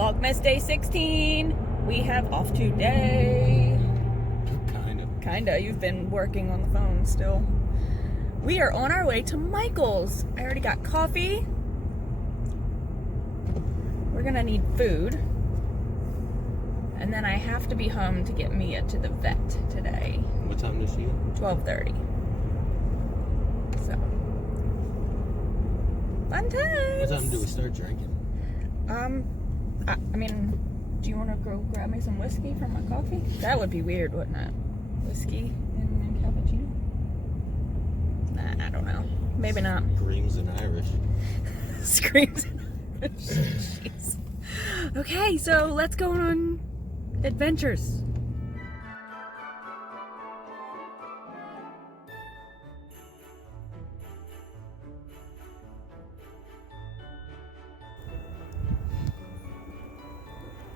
Vlogmas day 16. We have off today. Kinda. You've been working on the phone still. We are on our way to Michael's. I already got coffee. We're gonna need food. And then I have to be home to get Mia to the vet today. What time does she get? 12:30. So. Fun times. What time do we start drinking? I mean, do you want to go grab me some whiskey for my coffee? That would be weird, wouldn't it? Whiskey and cappuccino? Nah, I don't know. Maybe not. Screams in Irish. Screams in Irish. Jeez. Okay, so let's go on adventures.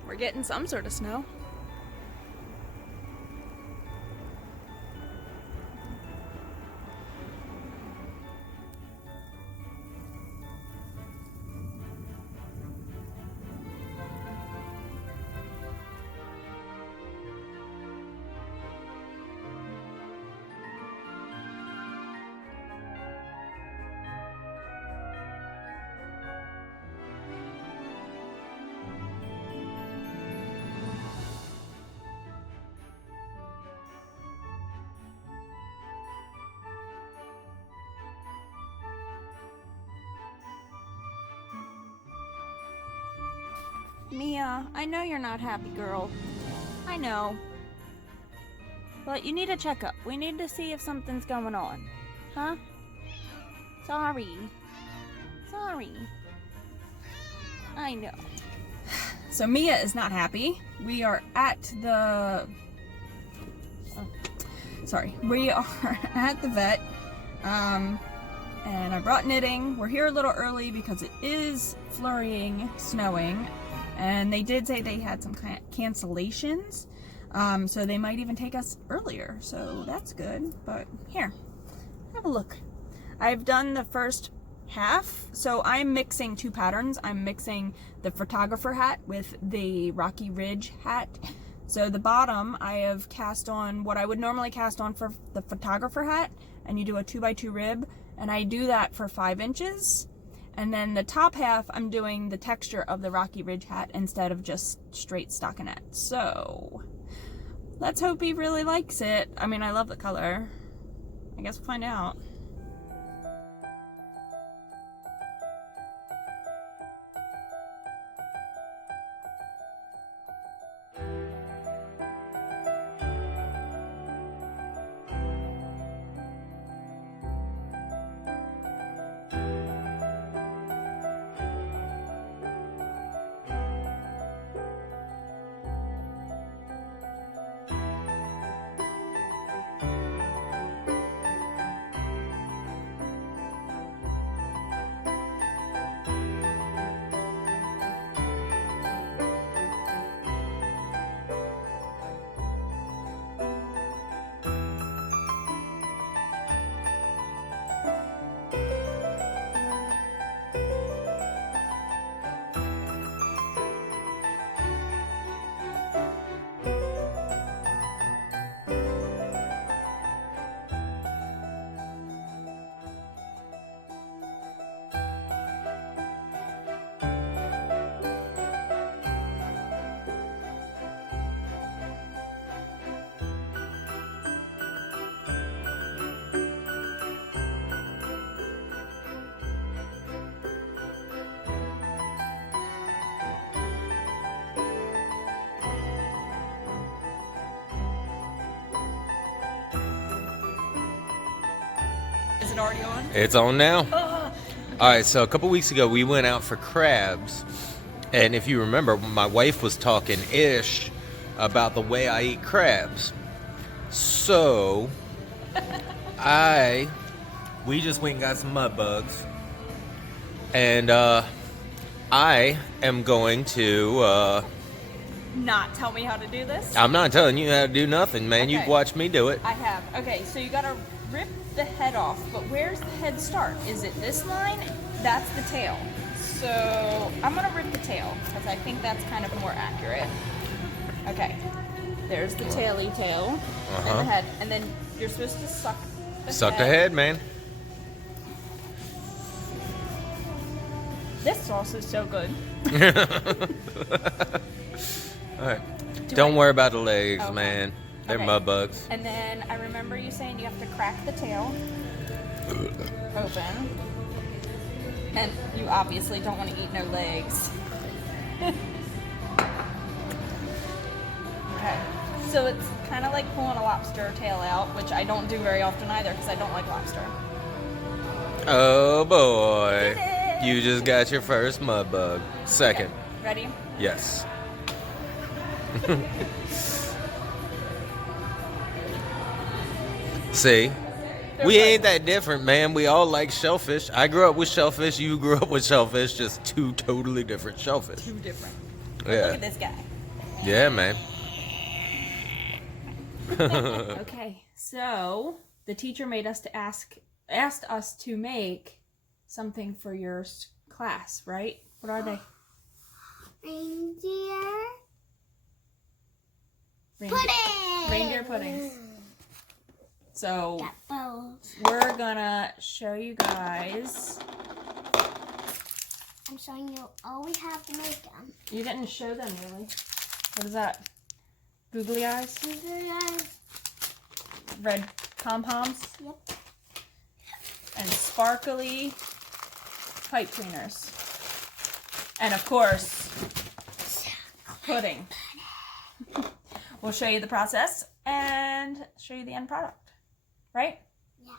We're getting some sort of snow. Mia, I know you're not happy, girl. I know. But you need a checkup. We need to see if something's going on. Huh? Sorry. I know. So Mia is not happy. We are at the... We are at the vet. And I brought knitting. We're here a little early because it is flurrying, snowing. And they did say they had some kind of cancellations, so they might even take us earlier, so that's good. But here, have a look. I've done the first half, so I'm mixing two patterns. I'm mixing the photographer hat with the Rocky Ridge hat. So the bottom I have cast on what I would normally cast on for the photographer hat, and you do a 2x2 rib, and I do that for 5 inches. And then the top half, I'm doing the texture of the Rocky Ridge hat instead of just straight stockinette. So, let's hope he really likes it. I mean, I love the color. I guess we'll find out. Is it already on? It's on now. Alright, so a couple weeks ago we went out for crabs. And if you remember, my wife was talking ish about the way I eat crabs. So, we just went and got some mud bugs. And I am going to not tell me how to do this? I'm not telling you how to do nothing, man. Okay. You've watched me do it. I have. Okay, so you gotta rip the head off, but where's the head start? Is it this line? That's the tail. So So I'm gonna rip the tail because I think that's kind of more accurate. Okay, there's the taily tail and the head, and then you're supposed to suck the head, man. This sauce is so good. All right. Don't worry about the legs, man. They're mud bugs. And then I remember you saying you have to crack the tail open. And you obviously don't want to eat no legs. Okay. So it's kind of like pulling a lobster tail out, which I don't do very often either because I don't like lobster. Oh boy. You just got your first mud bug. Second. Okay. Ready? Yes. See? We ain't that different, man. We all like shellfish. I grew up with shellfish. You grew up with shellfish. Just two totally different shellfish. Two different. Yeah. Look at this guy. Yeah, man. Okay, so the teacher asked us to make something for your class, right? What are they? Reindeer puddings. So we're gonna show you guys. I'm showing you all we have to make them. You didn't show them really. What is that? Googly eyes? Googly eyes. Red pom-poms? Yep. And sparkly pipe cleaners. And of course, pudding. We'll show you the process and show you the end product. Right? Yeah.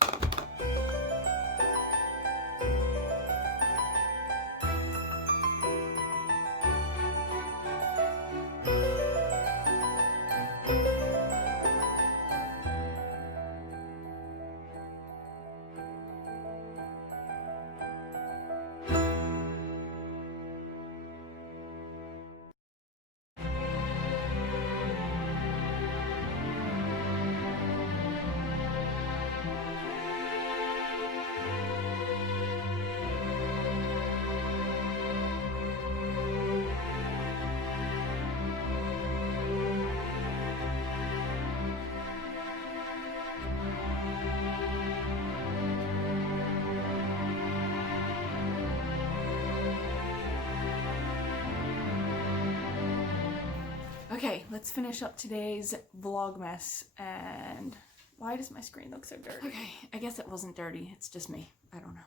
Okay, let's finish up today's Vlogmas. And why does my screen look so dirty? Okay, I guess it wasn't dirty. It's just me. I don't know.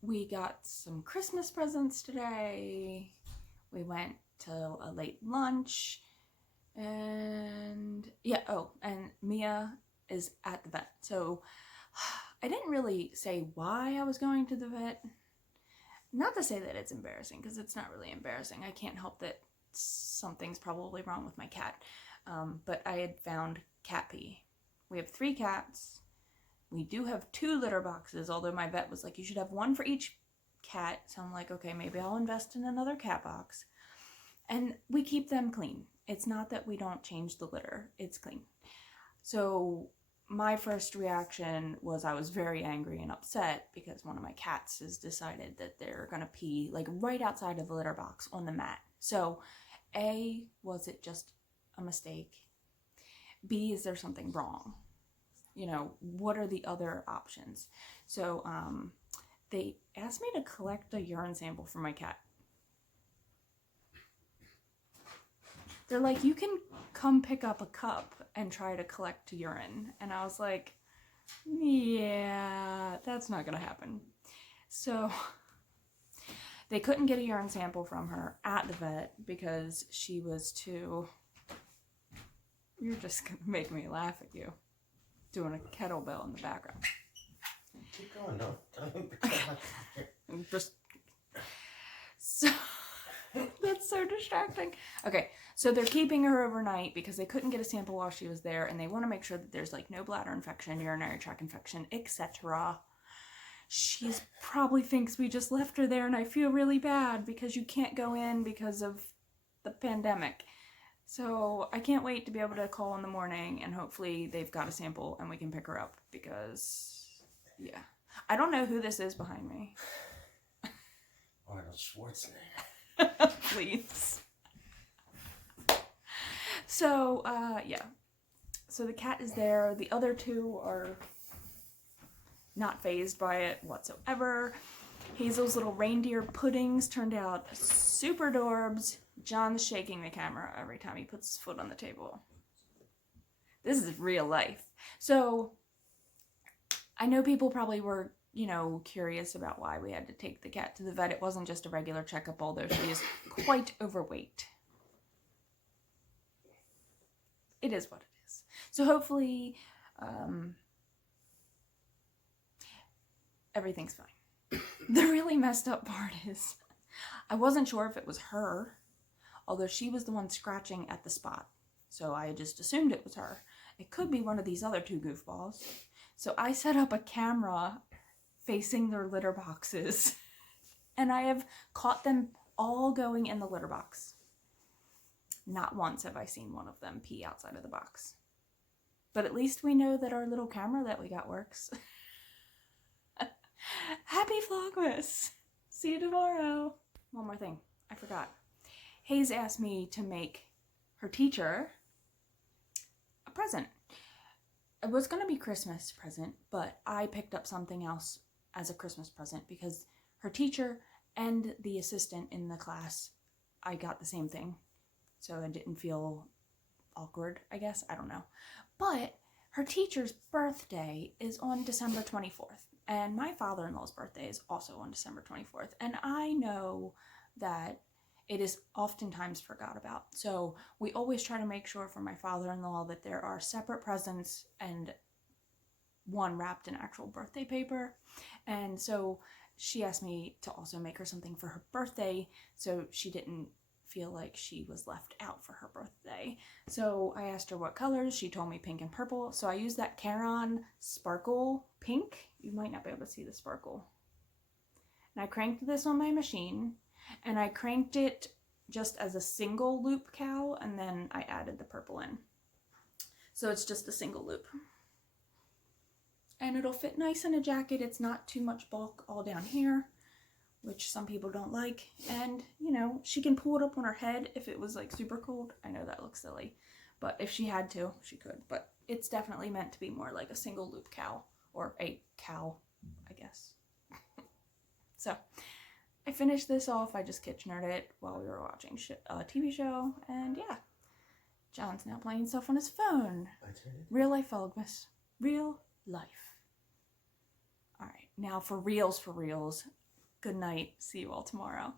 We got some Christmas presents today. We went to a late lunch. And yeah, oh, and Mia is at the vet. So I didn't really say why I was going to the vet. Not to say that it's embarrassing, because it's not really embarrassing. I can't help that something's probably wrong with my cat. But I had found cat pee. We have 3 cats. We do have 2 litter boxes, although my vet was like, you should have 1 for each cat. So I'm like, okay, maybe I'll invest in another cat box. And we keep them clean. It's not that we don't change the litter. It's clean. So my first reaction was I was very angry and upset because one of my cats has decided that they're gonna pee like right outside of the litter box on the mat. So A, was it just a mistake? B, is there something wrong? You know, what are the other options? So they asked me to collect a urine sample for my cat. They're like, you can come pick up a cup and try to collect urine. And I was like, yeah, that's not gonna happen. So they couldn't get a urine sample from her at the vet because she was too... You're just gonna make me laugh at you. Doing a kettlebell in the background. Keep going, no. Just... So... That's so distracting. Okay, so they're keeping her overnight because they couldn't get a sample while she was there, and they want to make sure that there's like no bladder infection, urinary tract infection, etc. She's probably thinks we just left her there, and I feel really bad because you can't go in because of the pandemic. So I can't wait to be able to call in the morning and hopefully they've got a sample and we can pick her up because, yeah. I don't know who this is behind me. Arnold Schwarzenegger. Please. So, yeah. So the cat is there. The other two are not fazed by it whatsoever. Hazel's little reindeer puddings turned out super adorbs. John's shaking the camera every time he puts his foot on the table. This is real life. So, I know people probably were, you know, curious about why we had to take the cat to the vet. It wasn't just a regular checkup, although she is quite overweight. It is what it is. So hopefully, everything's fine. The really messed up part is, I wasn't sure if it was her, although she was the one scratching at the spot. So I just assumed it was her. It could be one of these other two goofballs. So I set up a camera facing their litter boxes. And I have caught them all going in the litter box. Not once have I seen one of them pee outside of the box. But at least we know that our little camera that we got works. Happy Vlogmas! See you tomorrow! One more thing, I forgot. Hayes asked me to make her teacher a present. It was going to be Christmas present, but I picked up something else as a Christmas present because her teacher and the assistant in the class, I got the same thing. So I didn't feel awkward, I guess. I don't know. But her teacher's birthday is on December 24th. And my father-in-law's birthday is also on December 24th. And I know that it is oftentimes forgot about. So we always try to make sure for my father-in-law that there are separate presents and one wrapped in actual birthday paper. And so she asked me to also make her something for her birthday so she didn't feel like she was left out for her birthday. So I asked her what colors. She told me pink and purple. So I used that Caron Sparkle Pink. You might not be able to see the sparkle. And I cranked this on my machine. And I cranked it just as a single loop cowl. And then I added the purple in. So it's just a single loop. And it'll fit nice in a jacket. It's not too much bulk all down here, which some people don't like. And, you know, she can pull it up on her head if it was like super cold. I know that looks silly, but if she had to, she could. But it's definitely meant to be more like a single loop cowl, or a cowl, I guess. So I finished this off. I just Kitchenered it while we were watching a TV show. And yeah, John's now playing stuff on his phone. Real life Vlogmas. Real life. All right, now for reals, good night. See you all tomorrow.